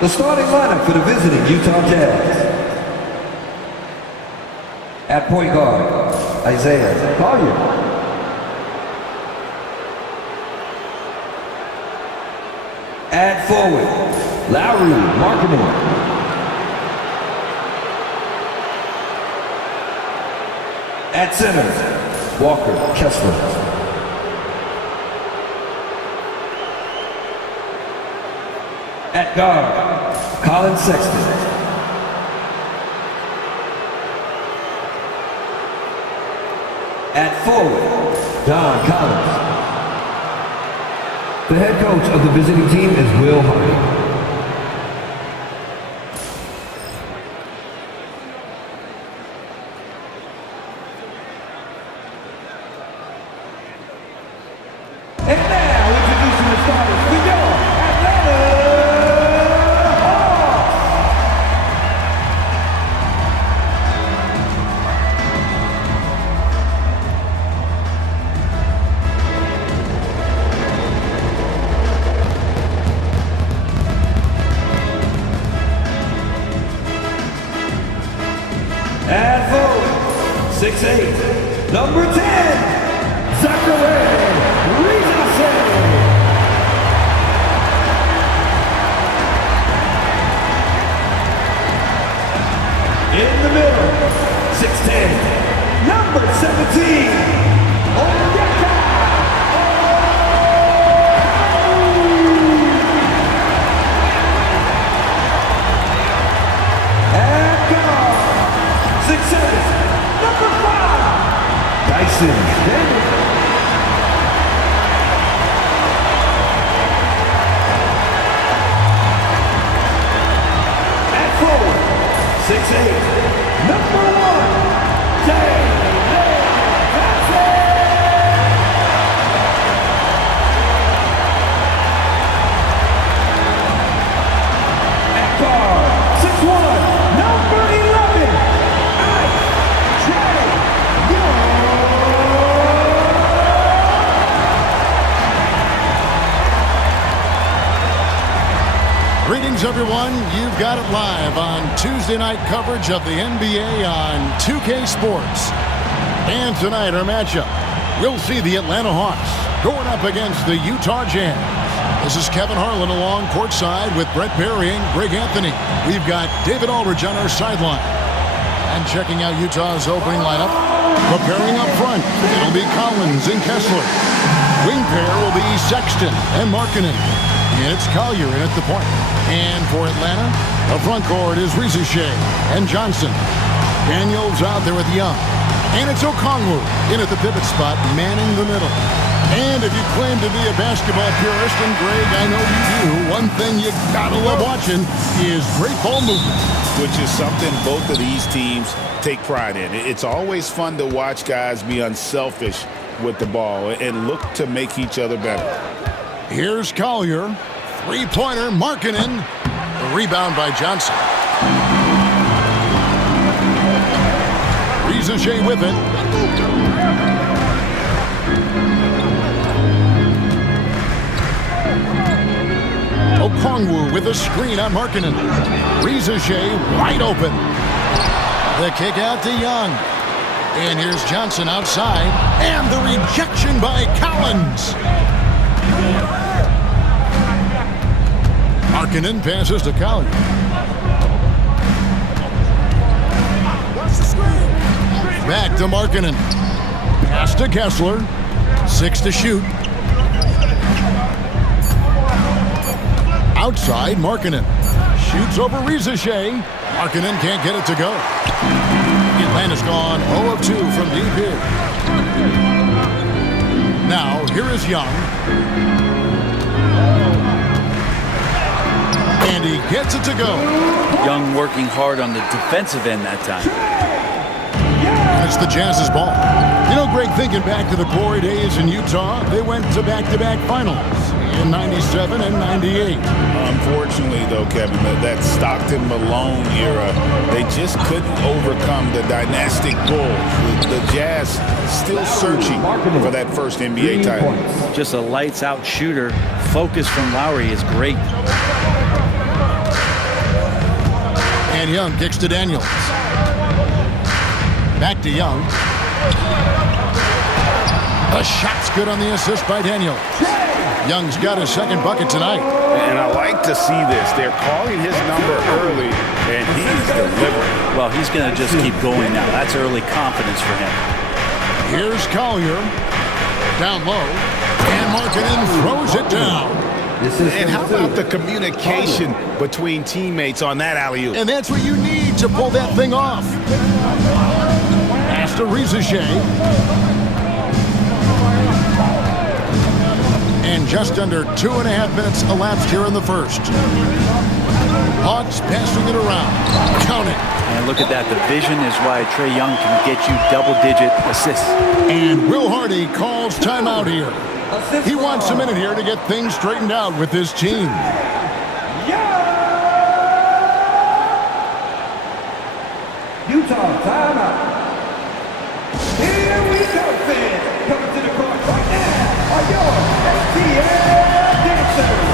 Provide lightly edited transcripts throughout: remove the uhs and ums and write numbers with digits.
The starting lineup for the visiting Utah Jazz. At point guard, Isaiah Collier. At forward, Lowry Markkinen. At center, Walker Kessler. At guard, Colin Sexton. At forward, Don Collins. The head coach of the visiting team is Will Hardy. And now, introducing the starters for your Atlanta Hawks. At forward, 6'8", number 10, Zachary Rezace. In the middle, 6'10", number 17, Onyeka. And guard, 6'7", number 5, Dyson Daniels. At forward, 6'8", number 1, David Jackson. At guard, 6'1", number 11, J. Young. Greetings, everyone. You've got it live on Tuesday night coverage of the NBA on 2K Sports. And tonight, our matchup, we'll see the Atlanta Hawks going up against the Utah Jazz. This is Kevin Harlan along courtside with Brett Berry and Greg Anthony. We've got David Aldridge on our sideline. And checking out Utah's opening lineup, preparing up front, it'll be Collins and Kessler. Wing pair will be Sexton and Markkinen. And it's Collier in at the point. And for Atlanta, the front court is Rezace and Johnson. Daniels out there with Young. And it's Okongwu in at the pivot spot, manning the middle. And if you claim to be a basketball purist, and Greg, I know you do, one thing you gotta love watching is great ball movement. Which is something both of these teams take pride in. It's always fun to watch guys be unselfish with the ball and look to make each other better. Here's Collier. Three-pointer, Markkinen. The rebound by Johnson. Rezace with it. Okongwu with a screen on Markkinen. Rezace wide open. The kick out to Young. And here's Johnson outside. And the rejection by Collins. Markkinen passes to Collier. Back to Markkinen. Pass to Kessler. 6 to shoot. Outside, Markkinen. Shoots over Rezace. Markkinen can't get it to go. Atlanta's gone 0 of 2 from deep here. Now, here is Young. And he gets it to go. Young working hard on the defensive end that time. And it's the Jazz's ball. You know, Greg, thinking back to the glory days in Utah, they went to back-to-back finals in 97 and 98. Unfortunately, though, Kevin, that Stockton-Malone era, they just couldn't overcome the dynastic Bulls. The Jazz still searching for that first NBA title. Just a lights-out shooter. Focus from Lowry is great. And Young kicks to Daniels. Back to Young. The shot's good on the assist by Daniels. Young's got his second bucket tonight. And I like to see this. They're calling his number early, and he's delivering. Well, he's going to just keep going now. That's early confidence for him. Here's Collier. Down low. And Markkanen throws it down. And how about the communication between teammates on that alley-oop? And that's what you need to pull that thing off. Pass to Rizichet. And just under 2.5 minutes elapsed here in the first. Hawks passing it around. Count it. And look at that. The vision is why Trae Young can get you double-digit assists. And Will Hardy calls timeout here. He wants a minute here to get things straightened out with his team. Utah timeout. Here we go, fans. Coming to the court right now are your ATL dancers.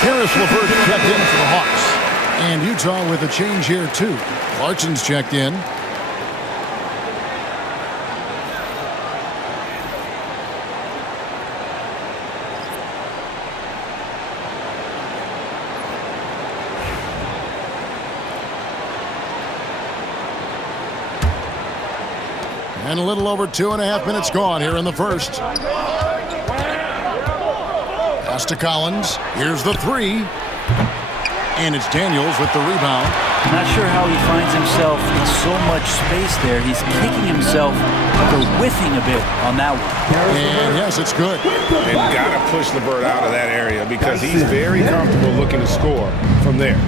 Karis LeVert checked in for the Hawks. And Utah with a change here, too. Clarkson's checked in. And a little over 2.5 minutes gone here in the first. Pass to Collins. Here's the three. And it's Daniels with the rebound. Not sure how he finds himself in so much space there. He's kicking himself for whiffing a bit on that one. And yes, it's good. They've got to push LeVert out of that area because he's very comfortable looking to score from there.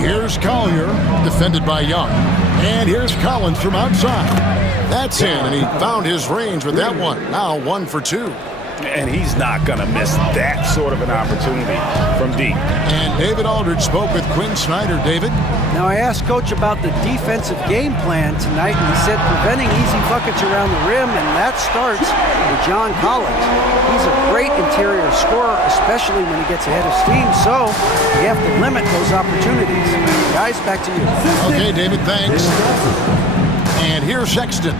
Here's Collier, defended by Young. And here's Collins from outside. That's in, and he found his range with that one. Now 1 for 2. And he's not going to miss that sort of an opportunity from deep. And David Aldridge spoke with Quinn Snyder. David? Now, I asked Coach about the defensive game plan tonight, and he said preventing easy buckets around the rim, and that starts with John Collins. He's a great interior scorer, especially when he gets ahead of steam, so you have to limit those opportunities. Guys, back to you. Okay, David, thanks. And here's Sexton.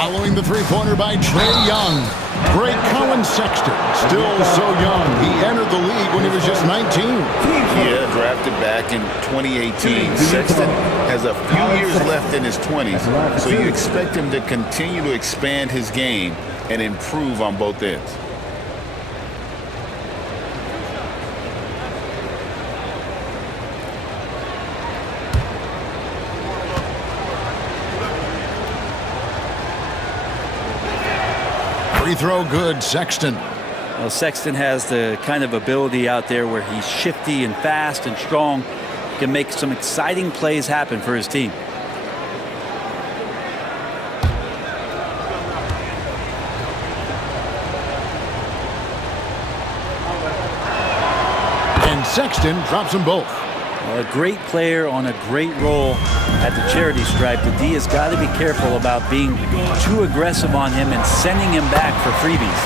Following the three-pointer by Trae Young. Great Colin Sexton, still so young. He entered the league when he was just 19. Yeah, drafted back in 2018. Sexton has a few years left in his 20s, so you expect him to continue to expand his game and improve on both ends. Free throw good, Sexton. Well, Sexton has the kind of ability out there where he's shifty and fast and strong. He can make some exciting plays happen for his team. And Sexton drops them both. Well, a great player on a great role at the charity stripe. The D has got to be careful about being too aggressive on him and sending him back for freebies.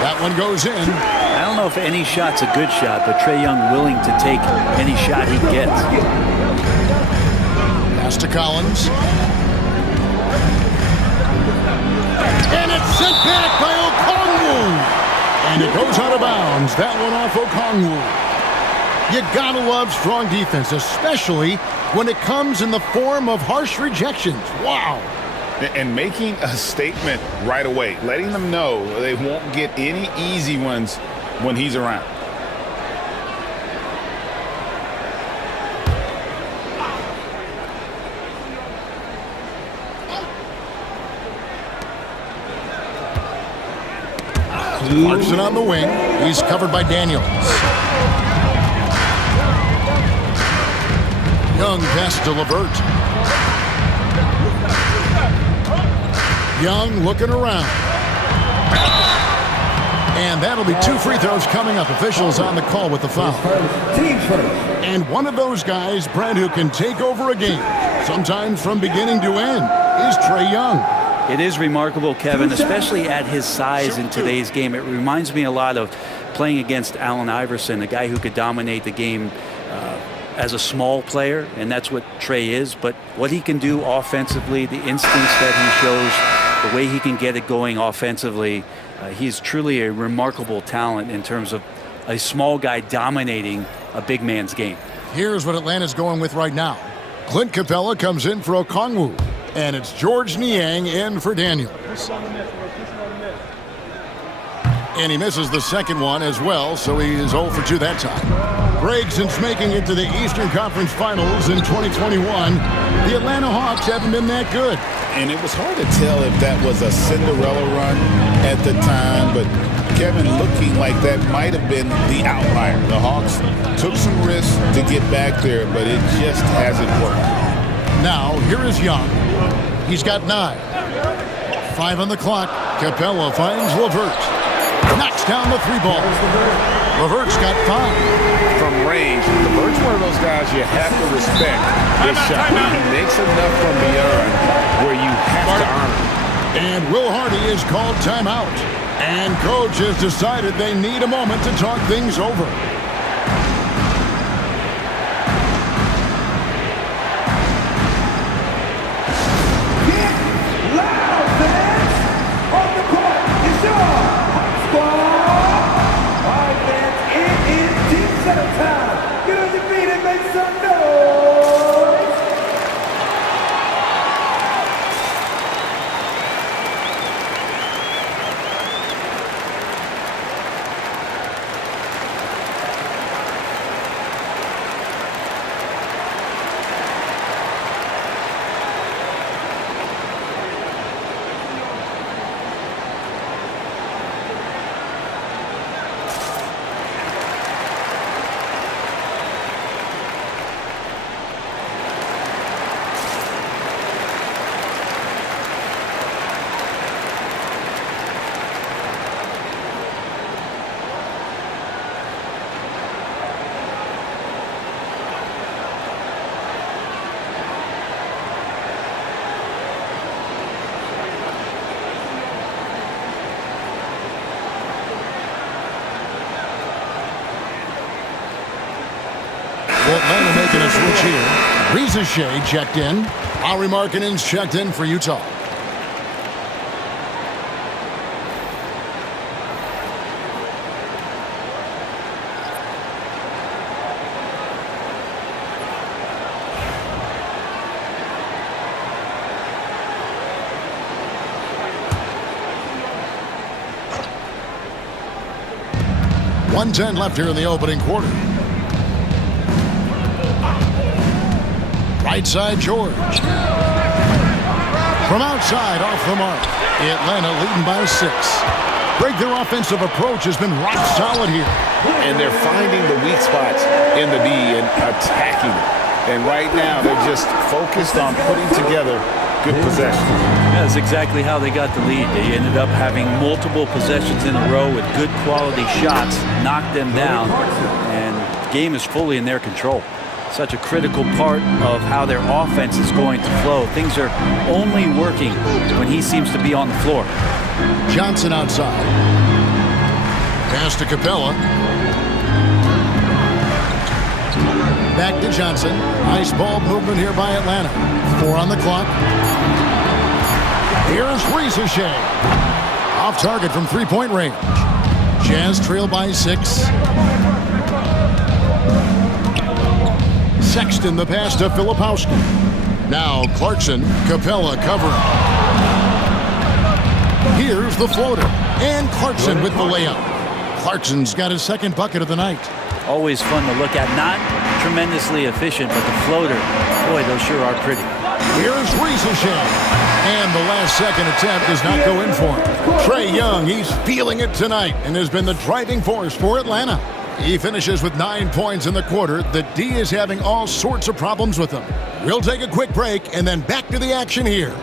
That one goes in. I don't know if any shot's a good shot, but Trae Young willing to take any shot he gets. Pass to Collins. And it's sent back by Okongwu. And it goes out of bounds. That one off Okongwu. You gotta love strong defense, especially when it comes in the form of harsh rejections. Wow. And making a statement right away, letting them know they won't get any easy ones when he's around. Clarkson on the wing. He's covered by Daniels. Young pass to LeVert. Young looking around. And that'll be 2 free throws coming up. Officials on the call with the foul. Teams first. And one of those guys, Brent, who can take over a game, sometimes from beginning to end, is Trae Young. It is remarkable, Kevin, especially at his size in today's game. It reminds me a lot of playing against Allen Iverson, a guy who could dominate the game as a small player, and that's what Trae is. But what he can do offensively, the instincts that he shows, the way he can get it going offensively, he's truly a remarkable talent in terms of a small guy dominating a big man's game. Here's what Atlanta's going with right now. Clint Capella comes in for Okongwu. And it's George Niang in for Daniels. And he misses the second one as well, so he is 0 for 2 that time. Greg, since making it to the Eastern Conference Finals in 2021, the Atlanta Hawks haven't been that good. And it was hard to tell if that was a Cinderella run at the time, but Kevin, looking like that might have been the outlier. The Hawks took some risks to get back there, but it just hasn't worked. Now, here is Young. He's got 9. 5 on the clock. Capella finds LeVert. Knocks down the 3-ball. LeVert's got 5. From range, LeVert's one of those guys you have to respect his shot. He makes enough from beyond where you have to honor. And Will Hardy is called timeout. And coach has decided they need a moment to talk things over. Atlanta making a switch here. Reza Shea checked in. Lauri Markkanen's checked in for Utah. .110 left here in the opening quarter. Right side, George. From outside, off the mark. Atlanta leading by 6. Greg, their offensive approach has been rock solid here. And they're finding the weak spots in the D and attacking it. And right now, they're just focused on putting together good possessions. That's exactly how they got the lead. They ended up having multiple possessions in a row with good quality shots, knocked them down, and the game is fully in their control. Such a critical part of how their offense is going to flow. Things are only working when he seems to be on the floor. Johnson outside. Pass to Capella. Back to Johnson. Nice ball movement here by Atlanta. 4 on the clock. Here's Ricochet. Off target from three-point range. Jazz trail by 6. Sexton the pass to Filipowski. Now Clarkson. Capella covering. Here's the floater. And Clarkson with the layup. Clarkson's got his second bucket of the night. Always fun to look at. Not tremendously efficient, but the floater, boy, those sure are pretty. Here's Ricochet. And the last second attempt does not go in for him. Trae Young, he's feeling it tonight and has been the driving force for Atlanta. He finishes with 9 points in the quarter. The D is having all sorts of problems with him. We'll take a quick break and then back to the action here.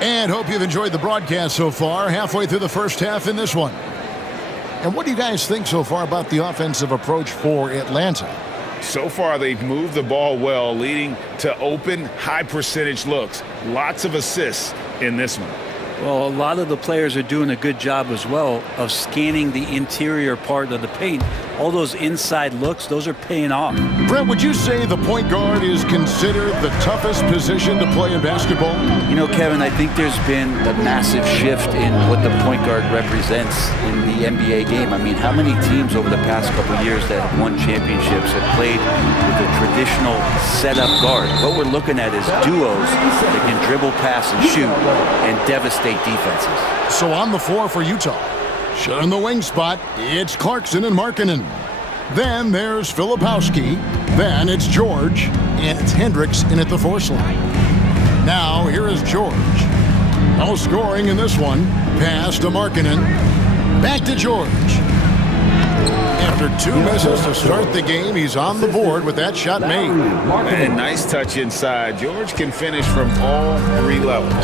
And hope you've enjoyed the broadcast so far. Halfway through the first half in this one. And what do you guys think so far about the offensive approach for Atlanta? So far, they've moved the ball well, leading to open, high-percentage looks. Lots of assists in this one. Well, a lot of the players are doing a good job as well of scanning the interior part of the paint. All those inside looks, those are paying off. Brent, would you say the point guard is considered the toughest position to play in basketball? You know, Kevin, I think there's been a massive shift in what the point guard represents in the NBA game. I mean, how many teams over the past couple of years that have won championships have played with a traditional setup guard? What we're looking at is duos that can dribble, pass, and shoot and devastate defenses. So on the floor for Utah. Shut in the wing spot, it's Clarkson and Markkanen. Then there's Filipowski. Then it's George. And it's Hendricks in at the force line. Now here is George. No scoring in this one. Pass to Markkanen. Back to George. After 2 misses to start the game, he's on the board with that shot made. And nice touch inside. George can finish from all 3 levels.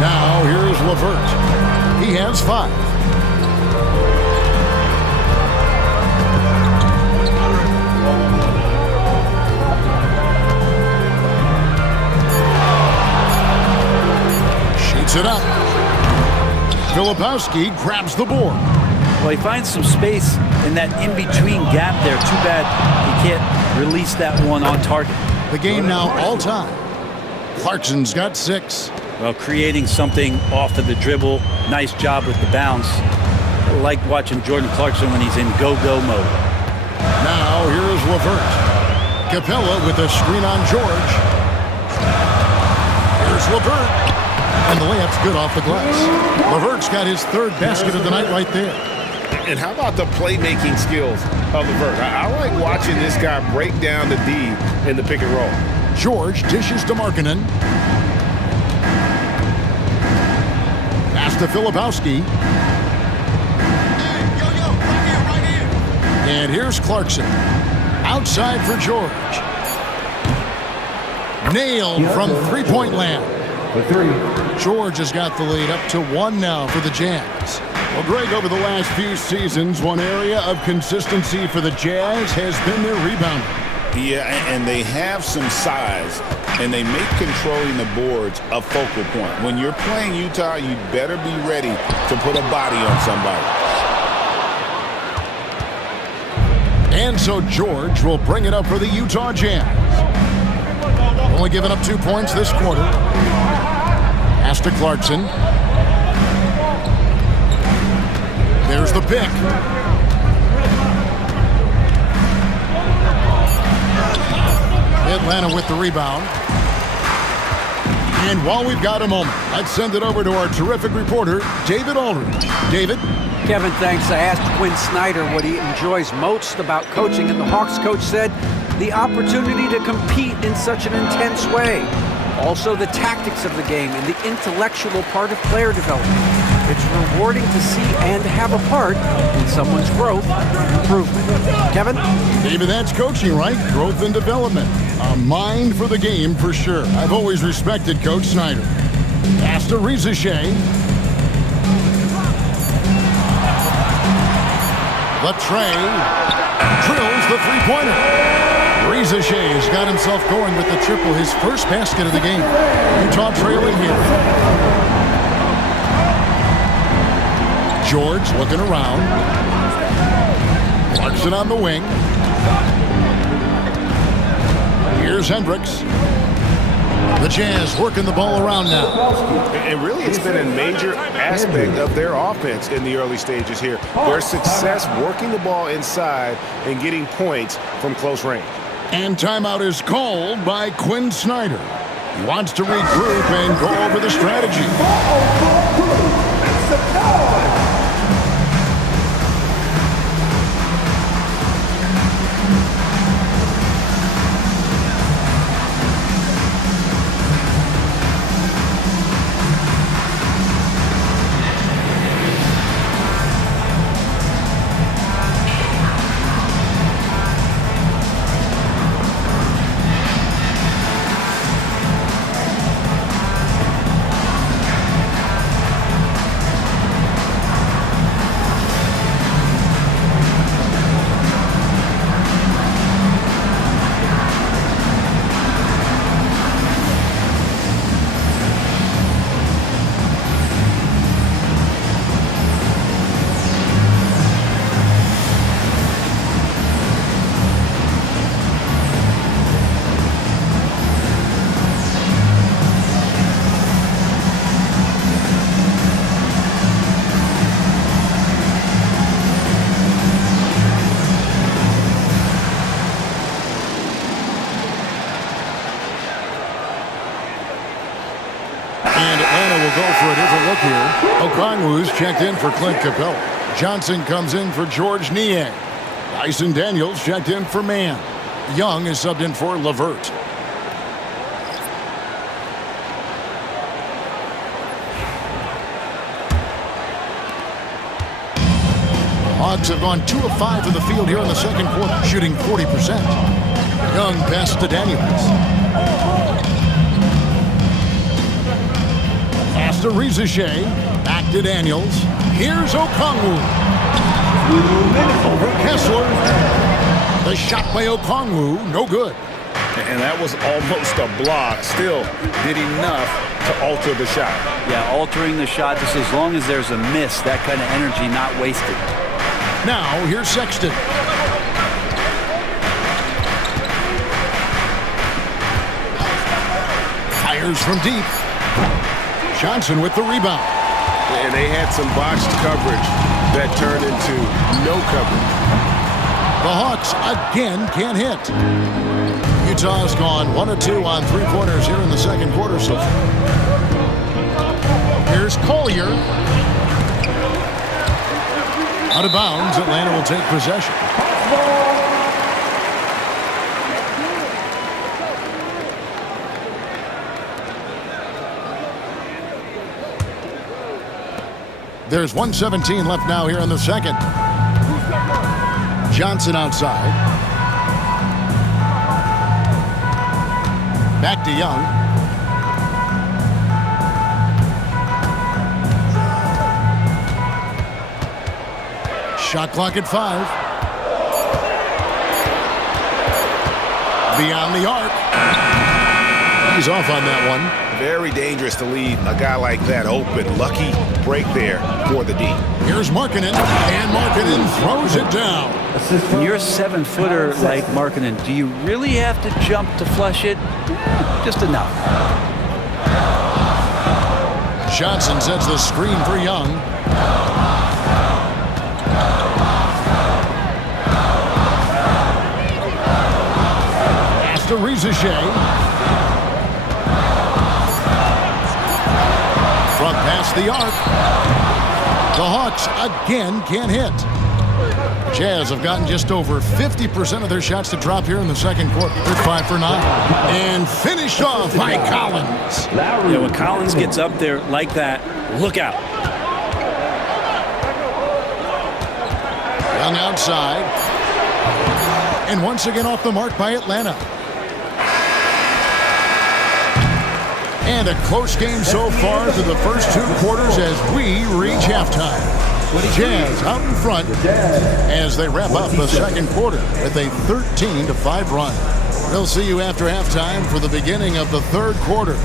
Now here's LeVert. He has 5. Shoots it up. Filipowski grabs the board. Well, he finds some space in that in-between gap there. Too bad he can't release that one on target. The game now all time. Clarkson's got 6. Well, creating something off of the dribble. Nice job with the bounce. I like watching Jordan Clarkson when he's in go-go mode. Now here's LeVert. Capella with a screen on George. Here's LeVert. And the layup's good off the glass. LeVert's got his 3rd basket of the night right there. And how about the playmaking skills of LeVert? I like watching this guy break down the D in the pick and roll. George dishes to Markkanen. Pass to Filipowski. And here's Clarkson. Outside for George. Nailed from three-point land. George has got the lead up to 1 now for the Jazz. Well, Greg, over the last few seasons, one area of consistency for the Jazz has been their rebounding. Yeah, and they have some size, and they make controlling the boards a focal point. When you're playing Utah, you better be ready to put a body on somebody. And so George will bring it up for the Utah Jazz. Only giving up 2 points this quarter. Pass to Clarkson. There's the pick. Atlanta with the rebound. And while we've got a moment, let's send it over to our terrific reporter, David Aldridge. David? Kevin, thanks. I asked Quinn Snyder what he enjoys most about coaching, and the Hawks coach said the opportunity to compete in such an intense way. Also, the tactics of the game and the intellectual part of player development. It's rewarding to see and have a part in someone's growth and improvement. Kevin? David, that's coaching, right? Growth and development. A mind for the game, for sure. I've always respected Coach Snyder. Pass to Ricochet. Latrey drills the three-pointer. Shay's got himself going with the triple, his first basket of the game. Utah trailing here. George looking around. Clarkson on the wing. Here's Hendricks. The Jazz working the ball around now. And really, it's been a major aspect of their offense in the early stages here. Their success working the ball inside and getting points from close range. And timeout is called by Quinn Snyder. He wants to regroup and go over the strategy. Okongwu's checked in for Clint Capella. Johnson comes in for George Niang. Dyson Daniels checked in for Mann. Young is subbed in for LeVert. Hawks have gone 2 of 5 from the field here in the second quarter, shooting 40%. Young pass to Daniels. Pass to Shea. Back to Daniels. Here's Okongwu. Over Kessler. The shot by Okongwu, no good. And that was almost a block. Still did enough to alter the shot. Yeah, altering the shot, just as long as there's a miss, that kind of energy not wasted. Now, here's Sexton. Fires from deep. Johnson with the rebound. And they had some botched coverage that turned into no coverage. The Hawks again can't hit. Utah's gone 1 of 2 on three-pointers here in the second quarter so far. Here's Collier. Out of bounds, Atlanta will take possession. There's 1:17 left now here in the second. Johnson outside. Back to Young. Shot clock at 5. Beyond the arc. He's off on that one. Very dangerous to leave a guy like that open. Lucky break there for the D. Here's Markkanen, and Markkanen throws it down. When you're a 7-footer like Markkanen, do you really have to jump to flush it? Just enough. Johnson sets the screen for Young. Pass to Shea. Front past the arc. The Hawks again can't hit. Jazz have gotten just over 50% of their shots to drop here in the second quarter. They're 5 for 9. And finished off by Collins. Yeah, when Collins gets up there like that, look out. Young outside. And once again off the mark by Atlanta. And a close game so far through the first 2 quarters as we reach halftime. Jazz out in front as they wrap up the second quarter with a 13-5 run. We'll see you after halftime for the beginning of the third quarter.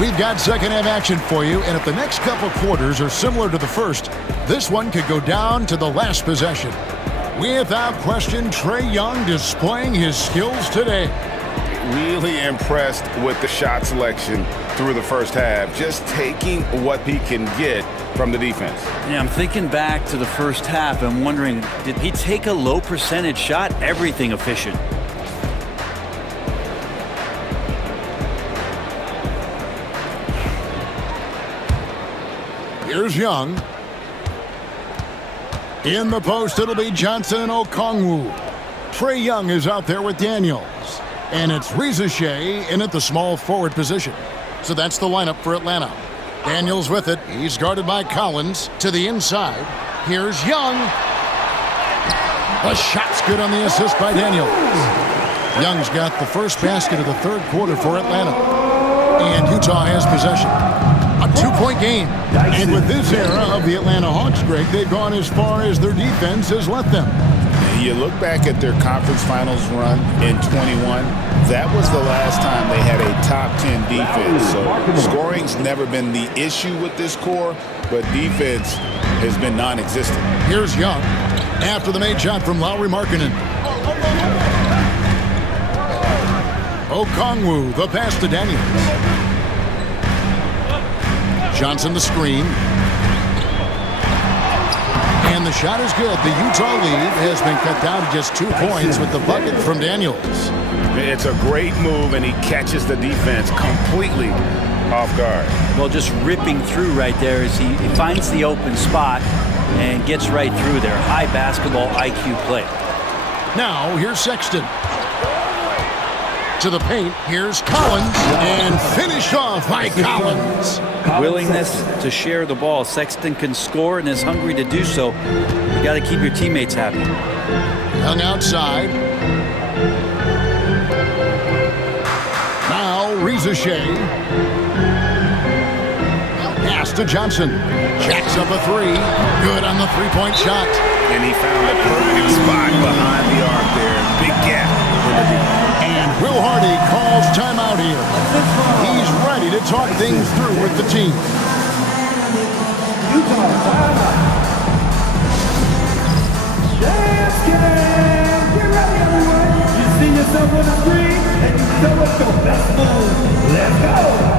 We've got second half action for you, and if the next couple quarters are similar to the first, this one could go down to the last possession. Without question, Trae Young displaying his skills today. Really impressed with the shot selection through the first half, just taking what he can get from the defense. Yeah, I'm thinking back to the first half and wondering, did he take a low percentage shot? Everything efficient. Here's Young. In the post, it'll be Johnson and Okongwu. Trae Young is out there with Daniels. And it's Rizachet in at the small forward position. So that's the lineup for Atlanta. Daniels with it. He's guarded by Collins to the inside. Here's Young. The shot's good on the assist by Daniels. Young's got the first basket of the third quarter for Atlanta. And Utah has possession. A two-point game. And with this era of the Atlanta Hawks, Greg, they've gone as far as their defense has let them. You look back at their conference finals run in 21, that was the last time they had a top 10 defense. So scoring's never been the issue with this core, but defense has been non-existent. Here's Young after the made shot from Lauri Markkanen. Okongwu, the pass to Daniels. Johnson the screen. And the shot is good. The Utah lead has been cut down to just 2 points with the bucket from Daniels. It's a great move, and he catches the defense completely off guard. Well, just ripping through right there as he finds the open spot and gets right through there. High basketball IQ play. Now, here's Sexton. To the paint, here's Collins, and finished off by Collins. Willingness to share the ball. Sexton can score and is hungry to do so. You got to keep your teammates happy. Young outside. Now, Rizachet. Pass to Johnson. Jacks up a three. Good on the three-point shot. And he found the perfect spot behind the arc there. Big gap in the defense. And Will Hardy calls timeout here. He's ready to talk things through with the team. Utah timeout. Jazz game. Get ready, everyone. You see yourself on the screen, and you know it's your best move. Let's go.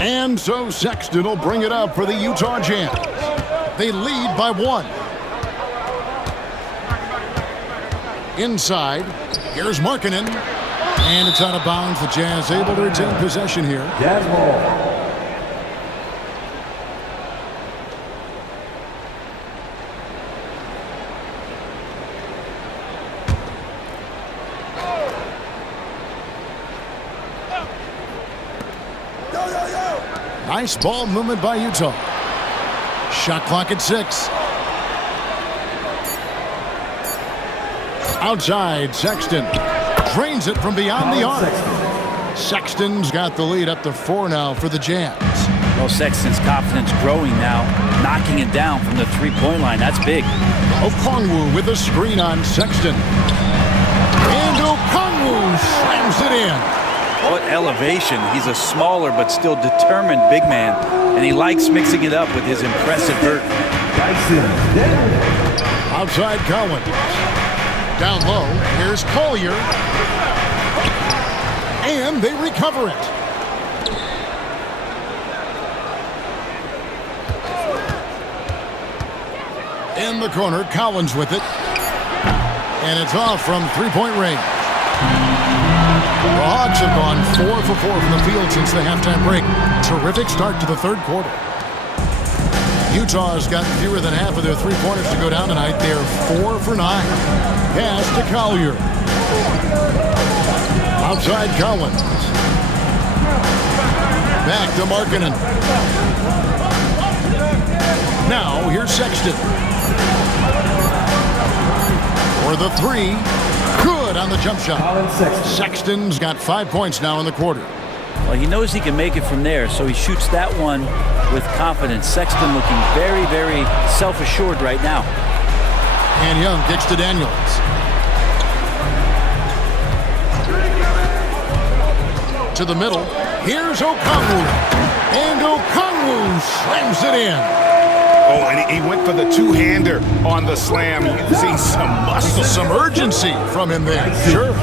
And so Sexton will bring it up for the Utah Jazz. They lead by 1. Inside, here's Markkanen. And it's out of bounds. The Jazz able to retain possession here. Jazz ball. Nice ball movement by Utah. Shot clock at 6. Outside, Sexton drains it from beyond the arc. Sexton's got the lead up to 4 now for the Jazz. Well, Sexton's confidence growing now, knocking it down from the three-point line. That's big. Okongwu with a screen on Sexton. And Okongwu slams it in. What elevation. He's a smaller but still determined big man, and he likes mixing it up with his impressive vert. Outside Collins. Down low, here's Collier. And they recover it. In the corner, Collins with it. And it's off from three-point range. The Hawks have gone 4 for 4 from the field since the halftime break. Terrific start to the third quarter. Utah's got fewer than half of their three-pointers to go down tonight. They're 4 for 9. Pass to Collier. Outside Collins. Back to Markkanen. Now here's Sexton. For the 3. Good on the jump shot. Sexton's got 5 points now in the quarter. Well, he knows he can make it from there, so he shoots that one with confidence. Sexton looking very, very self-assured right now. And Young kicks to Daniels. To the middle. Here's Okongwu. And Okongwu slams it in. Oh, and he went for the two-hander on the slam. You see some muscle, some urgency from him there. Sure.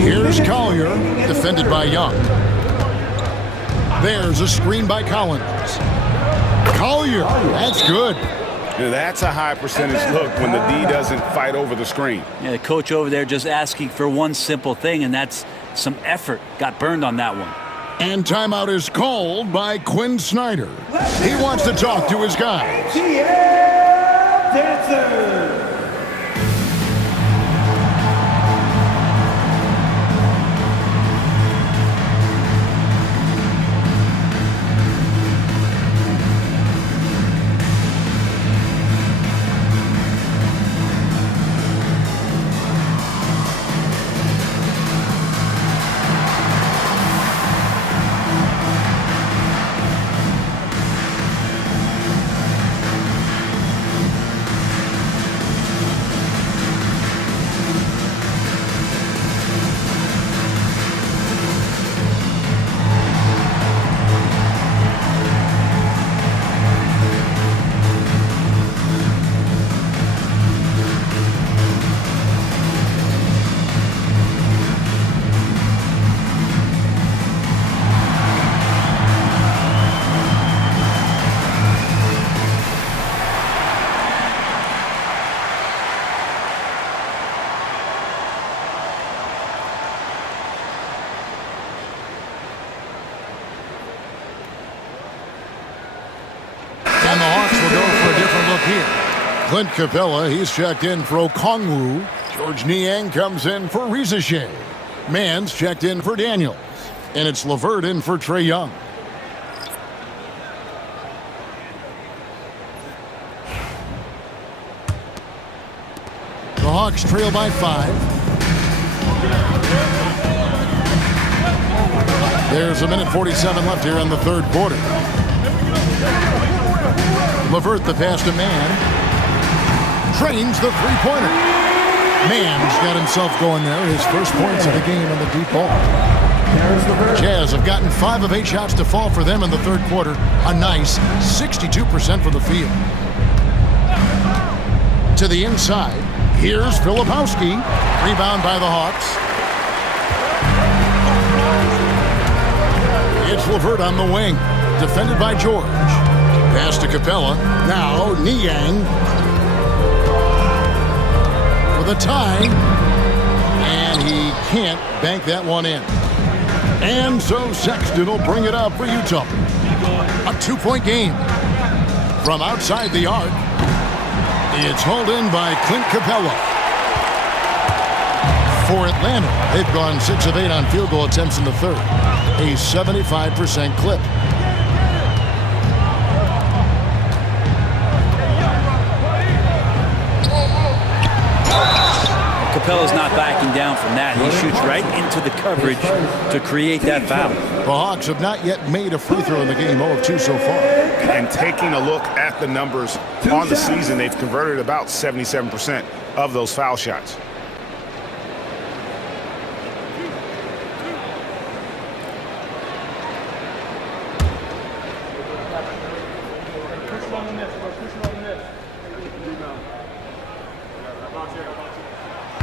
Here's Collier, defended by Young. There's a screen by Collins. Collier, that's good. Yeah, that's a high percentage look when the D doesn't fight over the screen. Yeah, the coach over there just asking for one simple thing, and that's some effort. Got burned on that one. And timeout is called by Quinn Snyder. He wants to talk to his guys. Dancer. And the Hawks will go for a different look here. Clint Capella, he's checked in for Okongwu. George Niang comes in for Rizachet. Mann's checked in for Daniels. And it's LeVert in for Trae Young. The Hawks trail by 5. There's a minute 47 left here in the third quarter. LeVert the pass to Mann. Trains the three-pointer. Mann's got himself going there. His first points of the game on the deep ball. Jazz have gotten 5 of 8 shots to fall for them in the third quarter. A nice 62% from the field. To the inside. Here's Filipowski. Rebound by the Hawks. It's Levert on the wing. Defended by George. Pass to Capella. Now Niang. For the tie. And he can't bank that one in. And so Sexton will bring it up for Utah. A 2-point game. From outside the arc. It's hauled in by Clint Capella. For Atlanta, they've gone 6 of 8 on field goal attempts in the third. A 75% clip. Capella's not backing down from that. He shoots right into the coverage to create that foul. The Hawks have not yet made a free throw in the game, 0 of 2 so far. And taking a look at the numbers on the season, they've converted about 77% of those foul shots.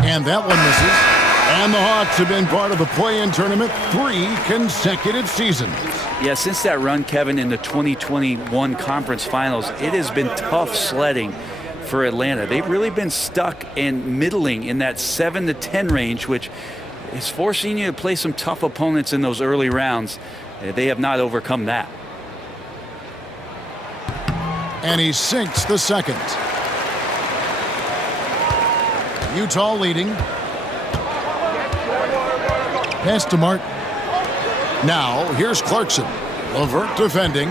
And that one misses. And the Hawks have been part of the play-in tournament 3 consecutive seasons. Yeah, since that run, Kevin, in the 2021 conference finals, it has been tough sledding for Atlanta. They've really been stuck and middling in that 7 to 10 range, which is forcing you to play some tough opponents in those early rounds. They have not overcome that. And he sinks the second. Utah leading. Pass to Martin. Now, here's Clarkson. Levert defending.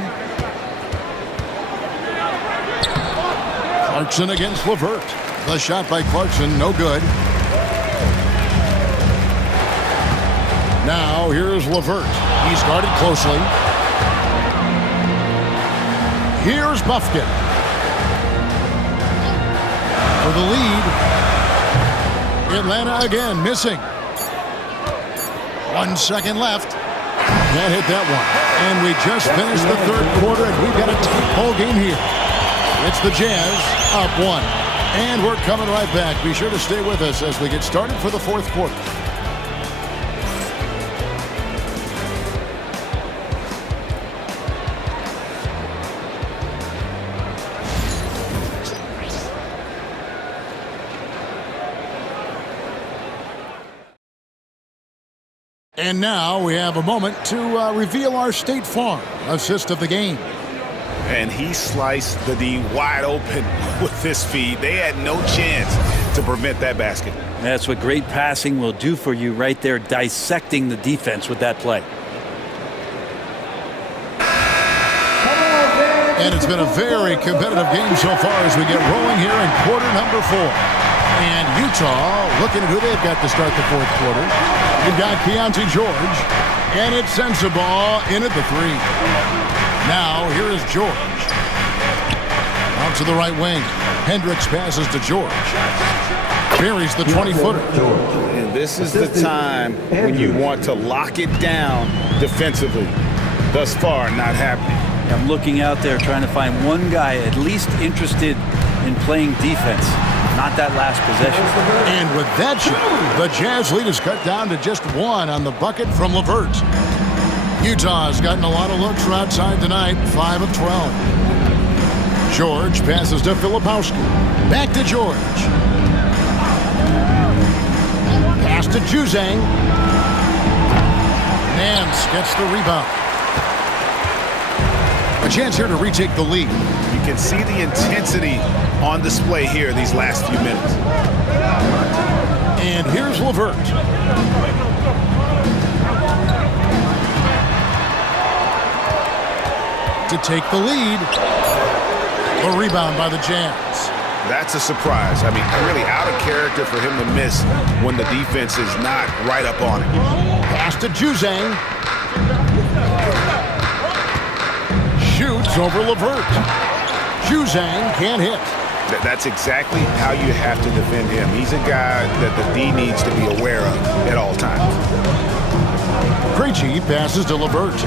Clarkson against Levert. The shot by Clarkson, no good. Now, here's Levert. He's guarded closely. Here's Bufkin. For the lead. Atlanta again missing. 1 second left. Can't hit that one. And we just finished the third quarter, and we've got a tight ball game here. It's the Jazz up 1. And we're coming right back. Be sure to stay with us as we get started for the fourth quarter. And now we have a moment to reveal our State Farm assist of the game. And he sliced the D wide open with this feed. They had no chance to prevent that basket. That's what great passing will do for you right there, dissecting the defense with that play. And it's been a very competitive game so far as we get rolling here in quarter number 4. And Utah looking at who they've got to start the fourth quarter. You've got Keontae George, and it's Sensabaugh in at the 3. Now, here is George. Out to the right wing. Hendricks passes to George. Buries the 20-footer. And this is the time when you want to lock it down defensively. Thus far, not happening. I'm looking out there trying to find one guy at least interested in playing defense. Not that last possession. And with that shot, the Jazz lead is cut down to just 1 on the bucket from Levert. Utah has gotten a lot of looks from outside tonight, 5 of 12. George passes to Filipowski. Back to George. Pass to Juzang. Nance gets the rebound. A chance here to retake the lead. You can see the intensity on display here these last few minutes. And here's Levert. To take the lead. A rebound by the Jazz. That's a surprise. I mean, really out of character for him to miss when the defense is not right up on him. Pass to Juzang. Shoots over Levert. Juzang can't hit. That's exactly how you have to defend him. He's a guy that the D needs to be aware of at all times. Krejci passes to Levert.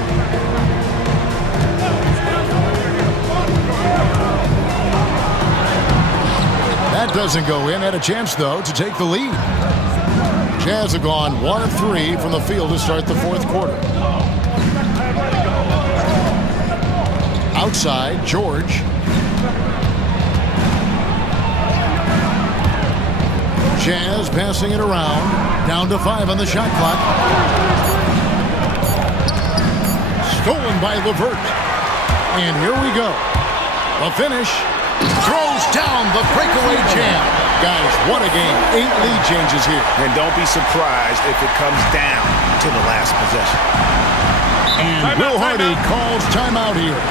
That doesn't go in. Had a chance, though, to take the lead. Jazz have gone 1 of 3 from the field to start the fourth quarter. Outside, George. Jazz passing it around. Down to 5 on the shot clock. Stolen by LeVert. And here we go. The finish. Throws down the breakaway jam. Guys, what a game. 8 lead changes here. And don't be surprised if it comes down to the last possession. And Will Hardy calls timeout here.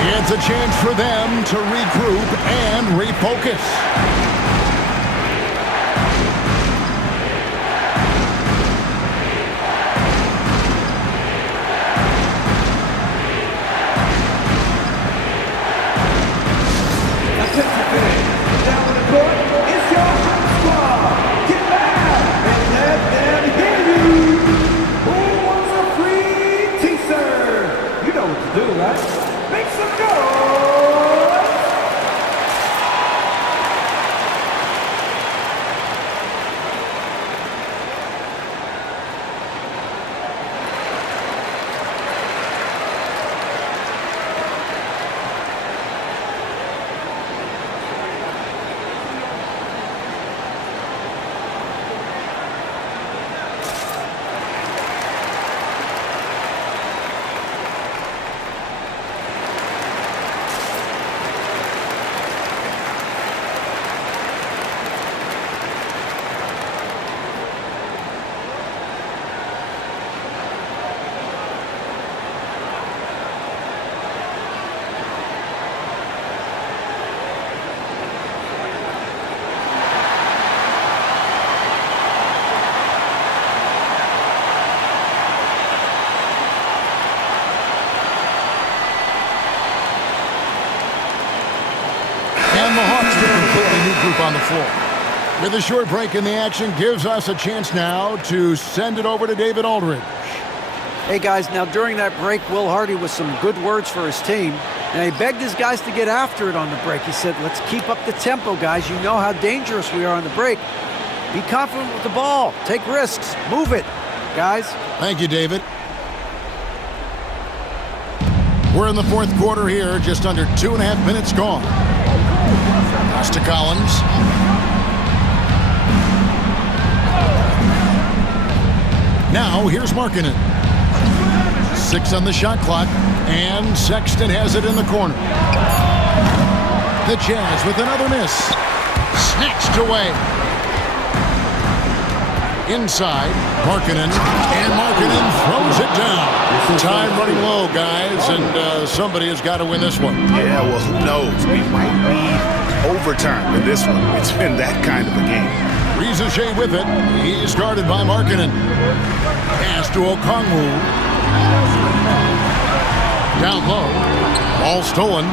It's a chance for them to regroup and refocus. And the Hawks get a completely new group on the floor. With a short break in the action, gives us a chance now to send it over to David Aldridge. Hey, guys, now during that break, Will Hardy with some good words for his team. And he begged his guys to get after it on the break. He said, let's keep up the tempo, guys. You know how dangerous we are on the break. Be confident with the ball. Take risks. Move it, guys. Thank you, David. We're in the fourth quarter here, just under 2.5 minutes gone. Pass to Collins. Now, here's Markkanen. 6 on the shot clock, and Sexton has it in the corner. The Jazz with another miss. Snatched away. Inside, Markkanen, and Markkanen throws it down. Time running low, guys, and somebody has got to win this one. Yeah, well, who knows? We might need overtime in this one. It's been that kind of a game. Rizichet with it. He's guarded by Markkanen. Pass to Okongwu. Down low. Ball stolen.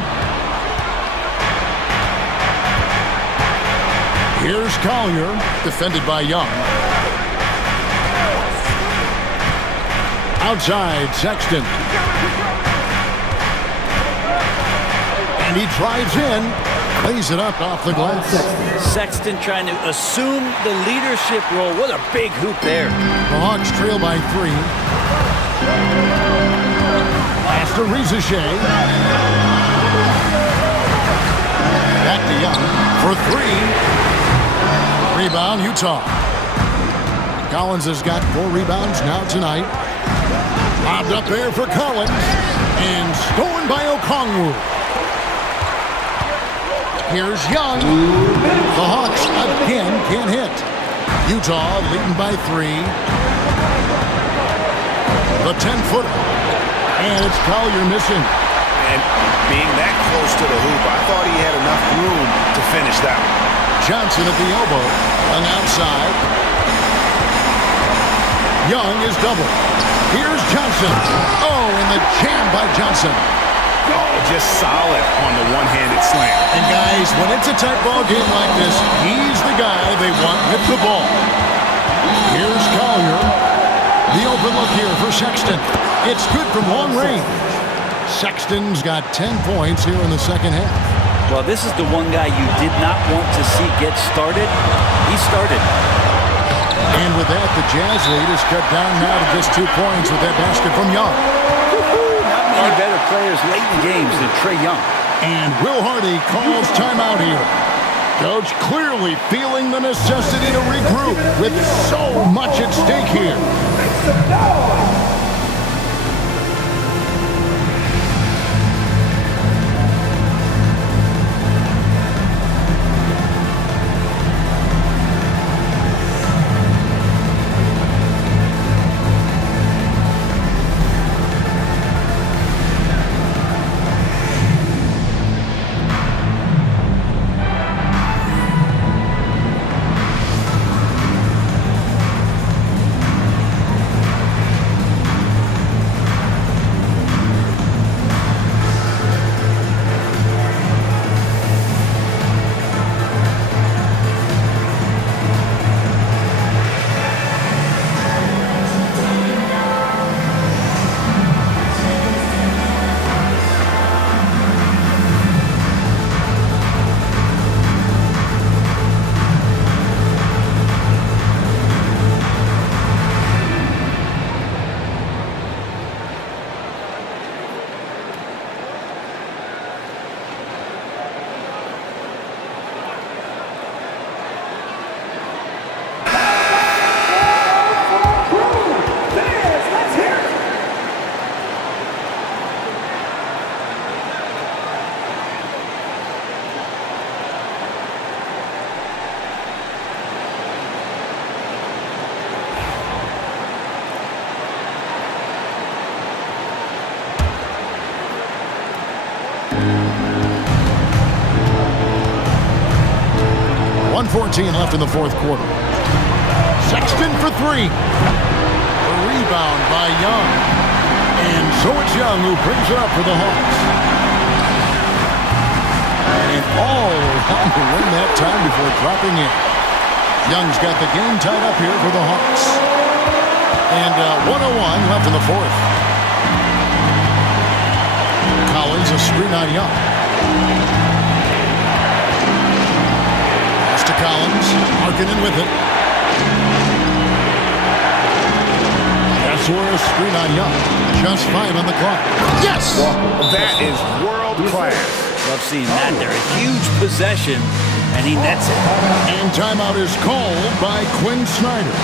Here's Collier, defended by Young. Outside, Sexton. And he drives in. Lays it up off the glass. Sexton trying to assume the leadership role. What a big hoop there. The Hawks trail by 3. Pass to Rizichet. Back to Young for 3. Rebound, Utah. Collins has got 4 rebounds now tonight. Lobbed up there for Collins. And stolen by Okongwu. Here's Young. The Hawks again can't hit. Utah leading by 3. The 10-footer. And it's Collier missing. And being that close to the hoop, I thought he had enough room to finish that one. Johnson at the elbow. Young outside. Young is double. Here's Johnson. Oh, and the jam by Johnson. Oh, just solid on the one-handed slam. And guys, when it's a tight ball game like this, he's the guy they want with the ball. Here's Collier. The open look here for Sexton. It's good from long range. Sexton's got 10 points here in the second half. Well, this is the one guy you did not want to see get started. He started. And with that, the Jazz lead is cut down now to just 2 points with that basket from Young. Not many better players late in games than Trae Young. And Will Hardy calls timeout here. Coach clearly feeling the necessity to regroup with so much at stake here. Make some noise. Left in the fourth quarter. Sexton for three. A rebound by Young. And so it's Young who brings it up for the Hawks. And all around the rim that time before dropping in. Young's got the game tied up here for the Hawks. And 1:01 left in the fourth. Collins a screen on Young. To Collins, Markkanen with it. Kessler a screen on Young. Just 5 on the clock. Yes! That is world class. Love seeing that there. A huge possession, and he nets it. And timeout is called by Quinn Snyder.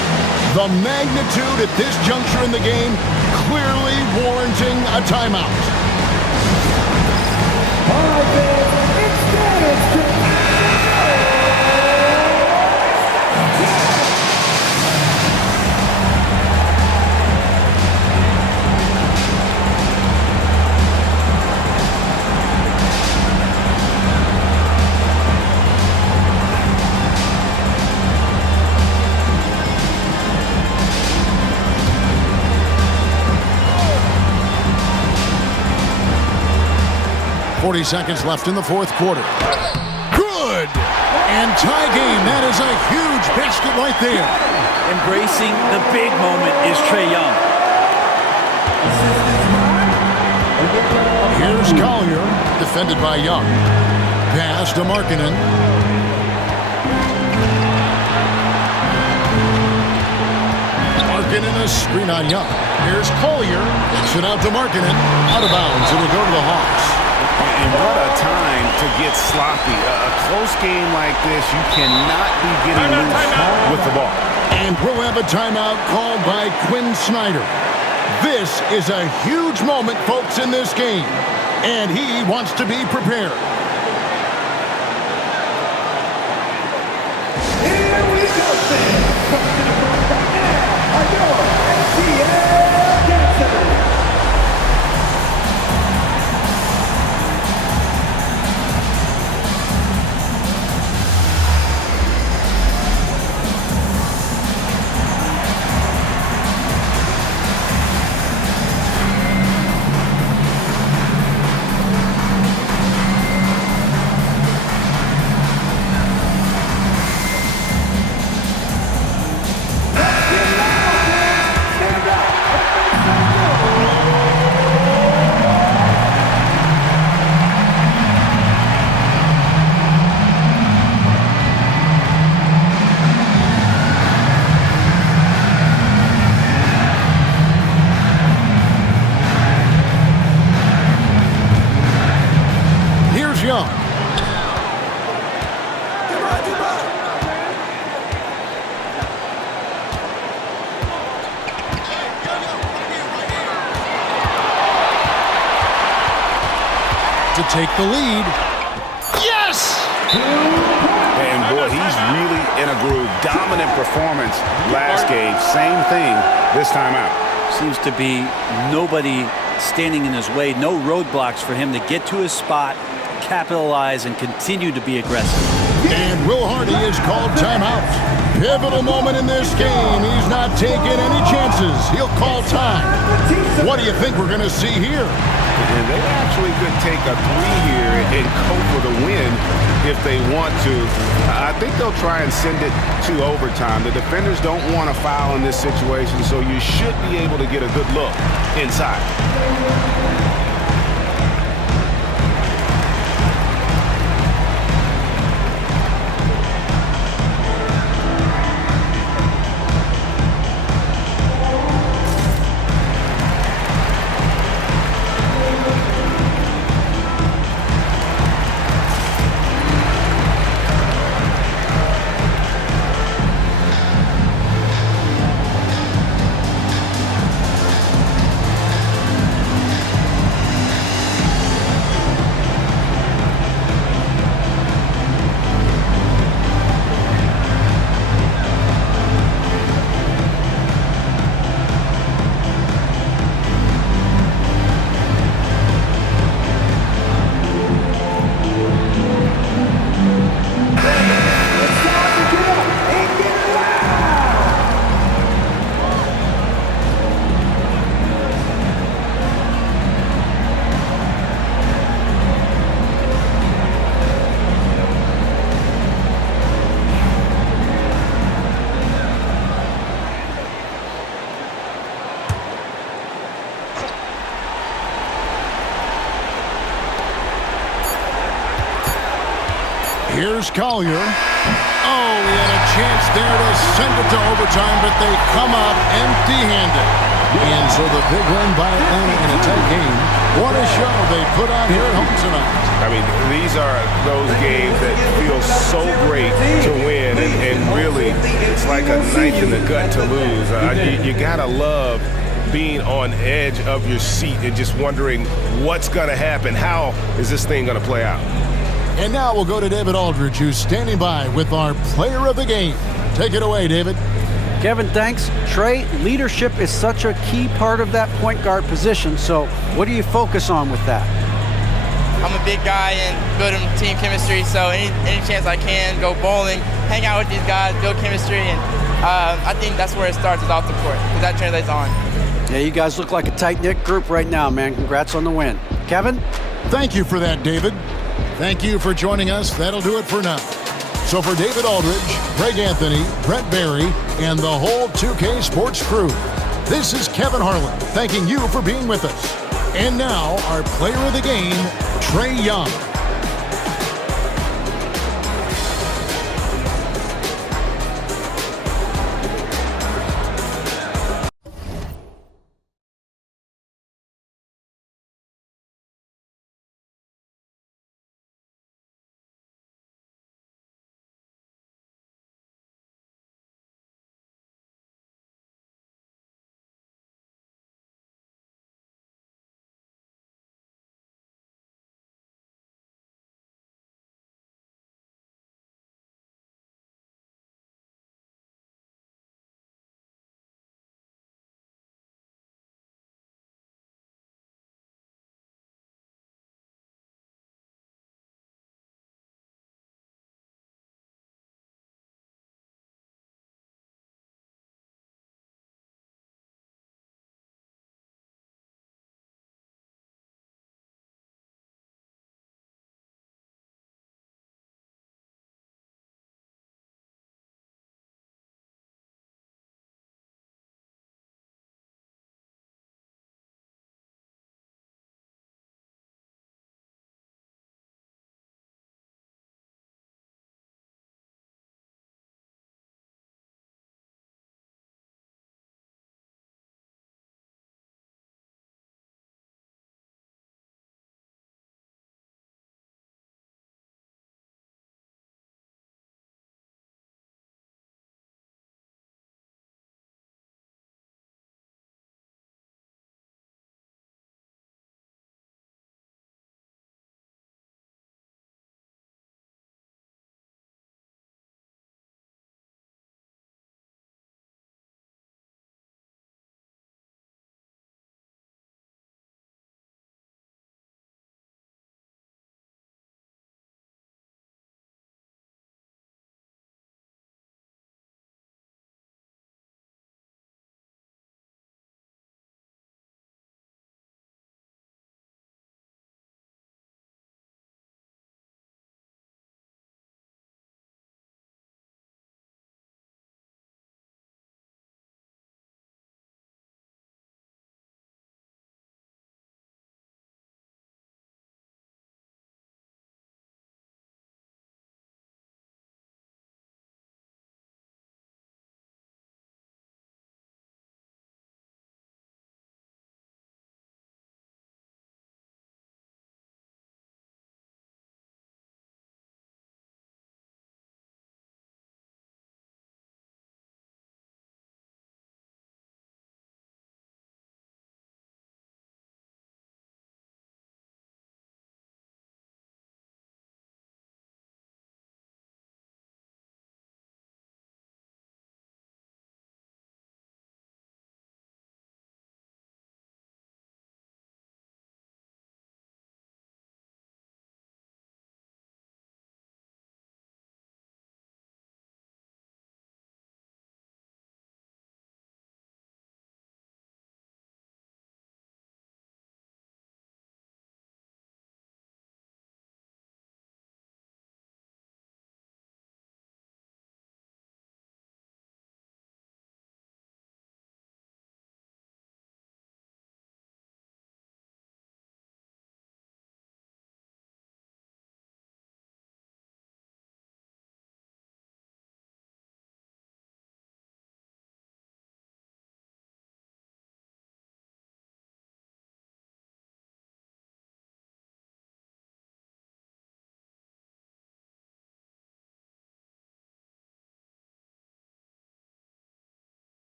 The magnitude at this juncture in the game clearly warranting a timeout. All right, fans, it's dance. 40 seconds left in the fourth quarter. Good! And tie game. That is a huge basket right there. Embracing the big moment is Trae Young. Here's Collier, defended by Young. Pass to Markkanen. Markkanen a screen on Young. Here's Collier. Kicks it out to Markkanen. Out of bounds. It'll go to the Hawks. And what a time to get sloppy. A close game like this, you cannot be getting loose with the ball. And we'll have a timeout called by Quinn Snyder. This is a huge moment, folks, in this game. And he wants to be prepared. Here we go, fans. Coming to the front right now are your ATL dancers. to take the lead. Yes! And boy, he's really in a groove. Dominant performance last game. Same thing this time out. Seems to be nobody standing in his way. No roadblocks for him to get to his spot, capitalize, and continue to be aggressive. And Will Hardy is called timeout. Pivotal moment in this game. He's not taking any chances. He'll call time. What do you think we're going to see here? And they actually could take a 3 here and cope with a win if they want to. I think they'll try and send it to overtime. The defenders don't want to foul in this situation, so you should be able to get a good look inside. Here's Collier. Oh, he had a chance there to send it to overtime, but they come up empty-handed. And so the big win by Atlanta in a tight game. What a show they put on here at home tonight. I mean, these are those games that feel so great to win, and really, it's like a knife in the gut to lose. You gotta love being on edge of your seat and just wondering what's gonna happen. How is this thing gonna play out? And now we'll go to David Aldridge, who's standing by with our player of the game. Take it away, David. Kevin, thanks. Trey, leadership is such a key part of that point guard position, so what do you focus on with that? I'm a big guy and building team chemistry, so any chance I can, go bowling, hang out with these guys, build chemistry, and I think that's where it starts, is off the court, because that translates on. Yeah, you guys look like a tight-knit group right now, man. Congrats on the win. Kevin? Thank you for that, David. Thank you for joining us. That'll do it for now. So for David Aldridge, Greg Anthony, Brett Barry, and the whole 2K Sports crew, this is Kevin Harlan thanking you for being with us. And now, our player of the game, Trae Young.